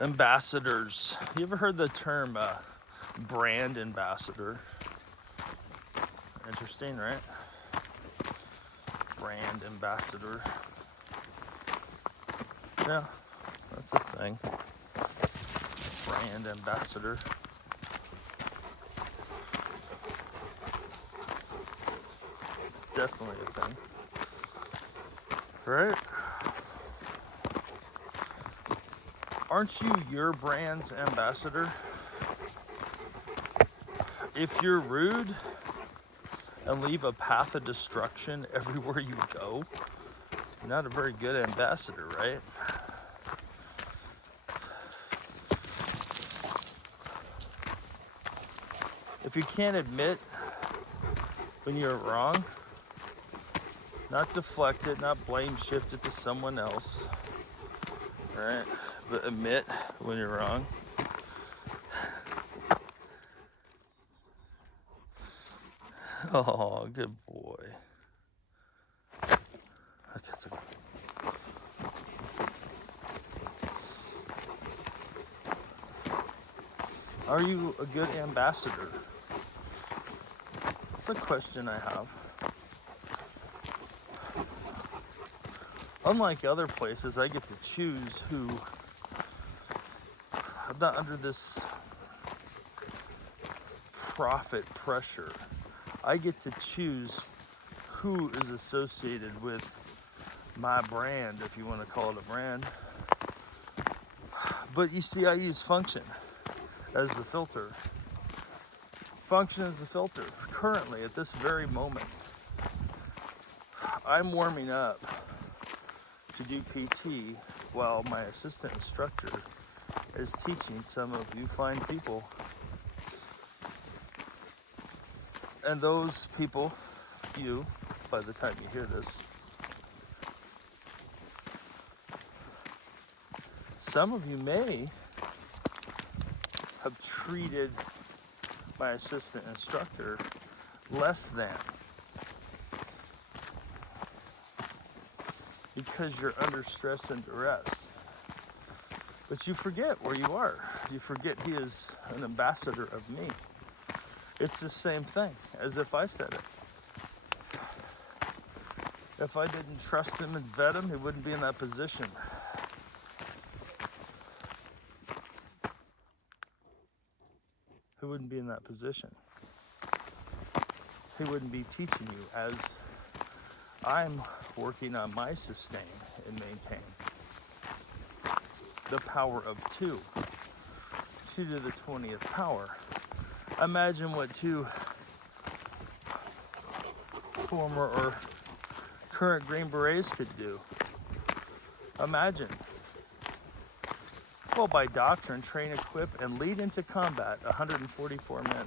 Ambassadors. You ever heard the term brand ambassador? Interesting, right? Brand ambassador. Yeah, that's a thing. Brand ambassador. Definitely a thing. Right? Aren't you your brand's ambassador? If you're rude and leave a path of destruction everywhere you go, you're not a very good ambassador, right? If you can't admit when you're wrong, not deflect it, not blame shift it to someone else, right? But admit when you're wrong. Oh, good boy. Okay, so are you a good ambassador? That's a question I have. Unlike other places, I get to choose who. I'm not under this profit pressure. I get to choose who is associated with my brand, if you want to call it a brand. But you see, I use function as the filter. Function as the filter. Currently, at this very moment, I'm warming up to do PT while my assistant instructor is teaching some of you fine people. And those people, you, by the time you hear this, some of you may have treated my assistant instructor less than because you're under stress and duress. But you forget where you are. You forget he is an ambassador of me. It's the same thing as if I said it. If I didn't trust him and vet him, he wouldn't be in that position. He wouldn't be in that position. He wouldn't be teaching you as I'm working on my sustain and maintain. The power of 2. 2 to the 20th power. Imagine what 2 former or current Green Berets could do. Imagine. Well, by doctrine, train, equip, and lead into combat 144 men.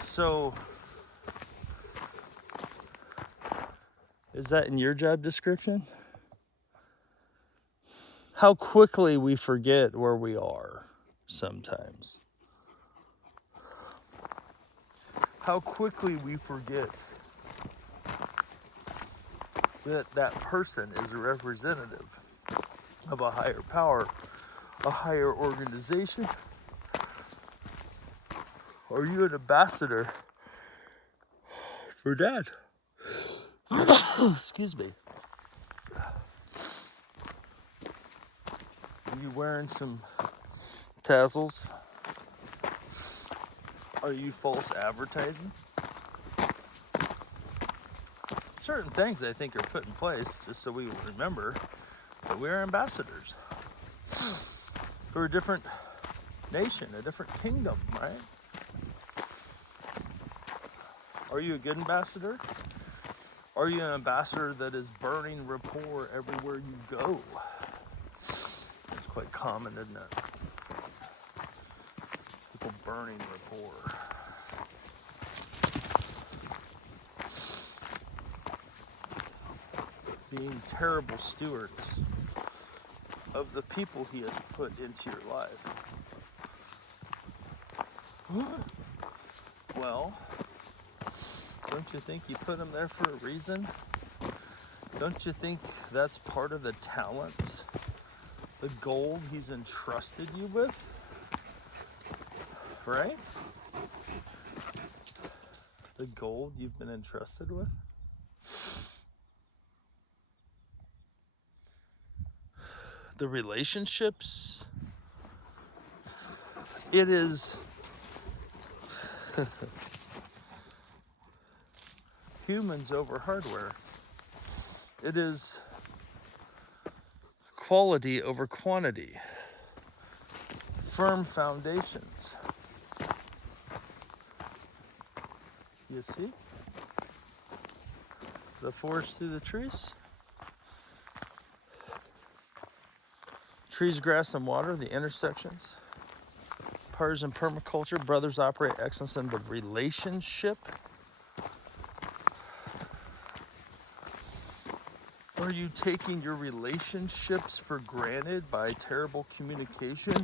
So, is that in your job description? How quickly we forget where we are sometimes. How quickly we forget that that person is a representative of a higher power, a higher organization. Are you an ambassador for that? Excuse me. Are you wearing some tassels? Are you false advertising? Certain things I think are put in place just so we remember that we are ambassadors for a different nation, a different kingdom, right? Are you a good ambassador? Are you an ambassador that is burning rapport everywhere you go? It's quite common, isn't it? People burning rapport. Being terrible stewards of the people he has put into your life. Well, don't you think you put them there for a reason? Don't you think that's part of the talents the gold he's entrusted you with, right? The gold you've been entrusted with. The relationships. It is humans over hardware. It is quality over quantity. Firm foundations. You see? The forest through the trees. Trees, grass, and water, the intersections. Pars and permaculture, brothers operate excellence in the relationship. Are you taking your relationships for granted by terrible communication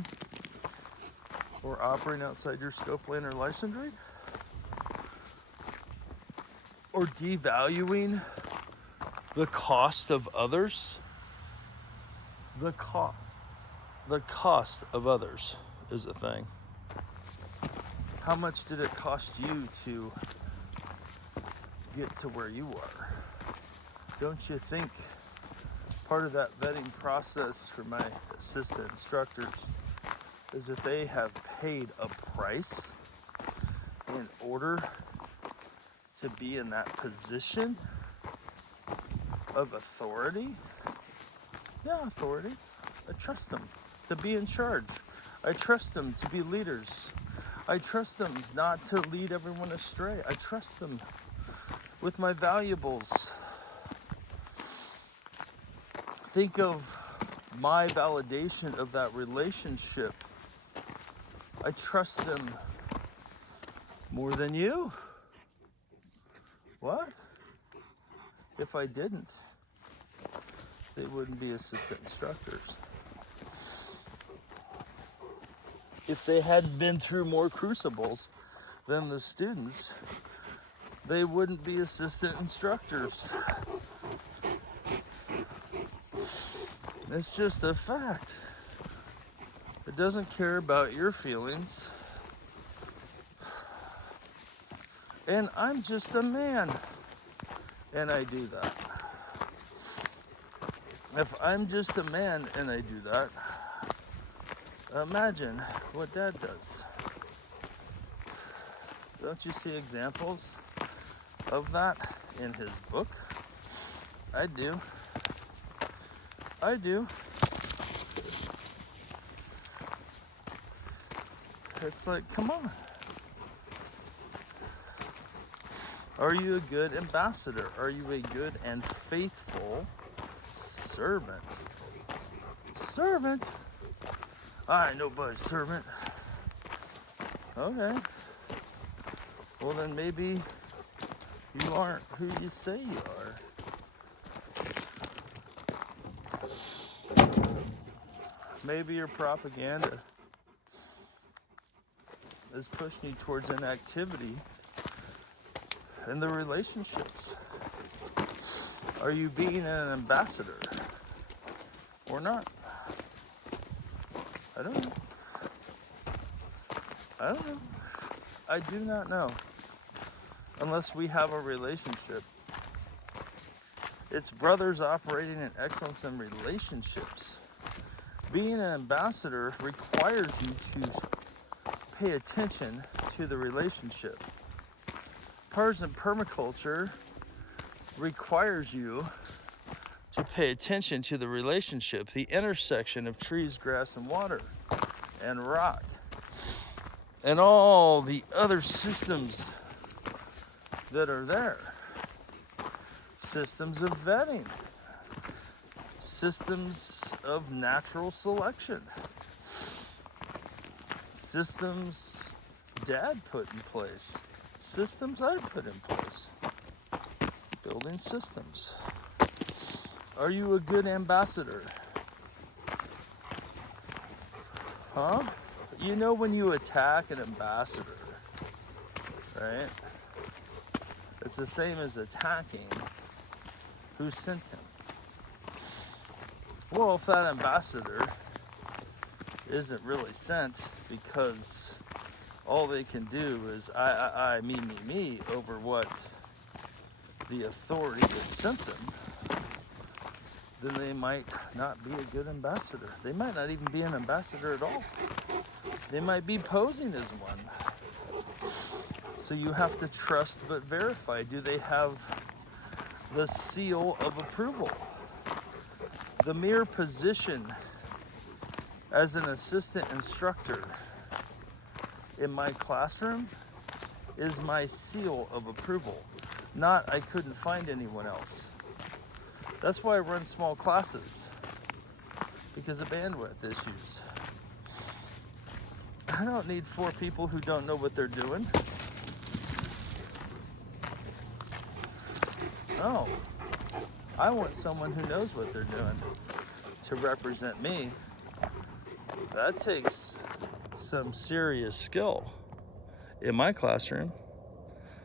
or operating outside your scope, lane, or licensure? Or devaluing the cost of others? The cost of others is a thing. How much did it cost you to get to where you are? Don't you think part of that vetting process for my assistant instructors is that they have paid a price in order to be in that position of authority? Yeah, authority. I trust them to be in charge. I trust them to be leaders. I trust them not to lead everyone astray. I trust them with my valuables. Think of my validation of that relationship. I trust them more than you. What? If I didn't, they wouldn't be assistant instructors. If they had been through more crucibles than the students, they wouldn't be assistant instructors. It's just a fact. It doesn't care about your feelings. And I'm just a man, and I do that. If I'm just a man and I do that, imagine what Dad does. Don't you see examples of that in his book? I do. I do. It's like, come on. Are you a good ambassador? Are you a good and faithful servant? Servant? I ain't nobody's servant. Okay. Well, then maybe you aren't who you say you are. Maybe your propaganda is pushing you towards inactivity in the relationships. Are you being an ambassador or not? I don't know. I don't know. I do not know. Unless we have a relationship. It's brothers operating in excellence in relationships. Being an ambassador requires you to pay attention to the relationship. Pars and permaculture requires you to pay attention to the relationship, the intersection of trees, grass, and water, and rock, and all the other systems that are there. Systems of vetting, systems of natural selection, systems Dad put in place, systems I put in place. Building systems. Are you a good ambassador? Huh? You know when you attack an ambassador, right? It's the same as attacking who sent him. Well, if that ambassador isn't really sent, because all they can do is I, me over what the authority that sent them, then they might not be a good ambassador. They might not even be an ambassador at all. They might be posing as one. So you have to trust but verify. Do they have the seal of approval? The mere position as an assistant instructor in my classroom is my seal of approval. Not I couldn't find anyone else. That's why I run small classes, because of bandwidth issues. I don't need 4 people who don't know what they're doing. No, I want someone who knows what they're doing to represent me. That takes some serious skill. In my classroom,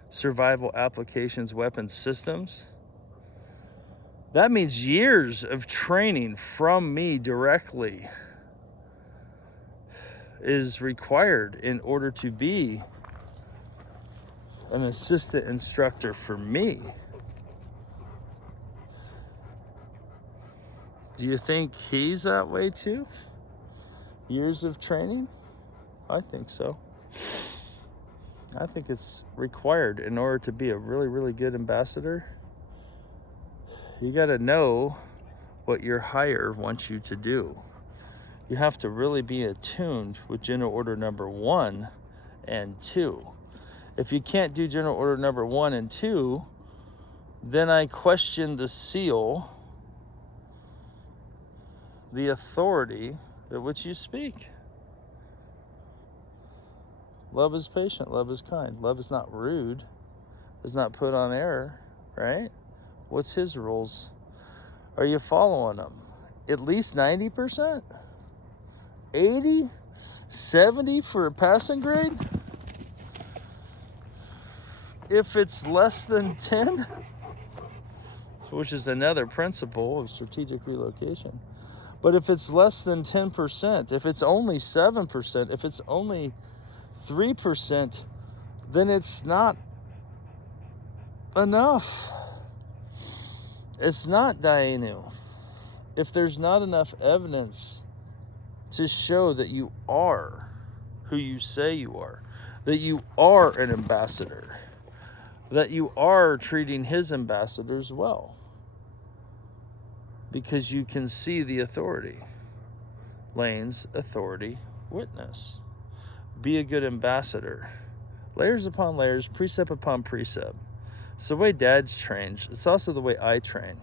survival applications, weapons systems, that means years of training from me directly is required in order to be an assistant instructor for me. Do you think he's that way too? Years of training? I think so. I think it's required in order to be a really, really good ambassador. You got to know what your higher wants you to do. You have to really be attuned with general order number 1 and 2. If you can't do general order number 1 and 2, then I question the seal, the authority at which you speak. Love is patient, love is kind. Love is not rude, is not put on error, right? What's his rules? Are you following them? At least 90%? 80? 70 for a passing grade? If it's less than 10, which is another principle of strategic relocation, but if it's less than 10%, if it's only 7%, if it's only 3%, then it's not enough. It's not Dainu. If there's not enough evidence to show that you are who you say you are, that you are an ambassador, that you are treating his ambassadors well, because you can see the authority. Lane's authority witness. Be a good ambassador. Layers upon layers, precept upon precept. It's the way Dad's trained. It's also the way I train.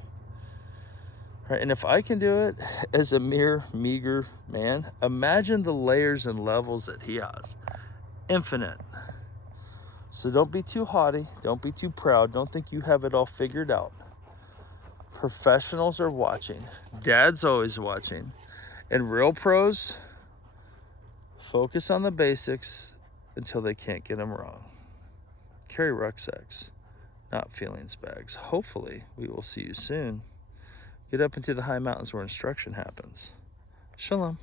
Right? And if I can do it as a mere meager man, imagine the layers and levels that he has. Infinite. So don't be too haughty. Don't be too proud. Don't think you have it all figured out. Professionals are watching. Dad's always watching. And real pros focus on the basics until they can't get them wrong. Carry rucksacks, not feelings bags. Hopefully, we will see you soon. Get up into the high mountains where instruction happens. Shalom.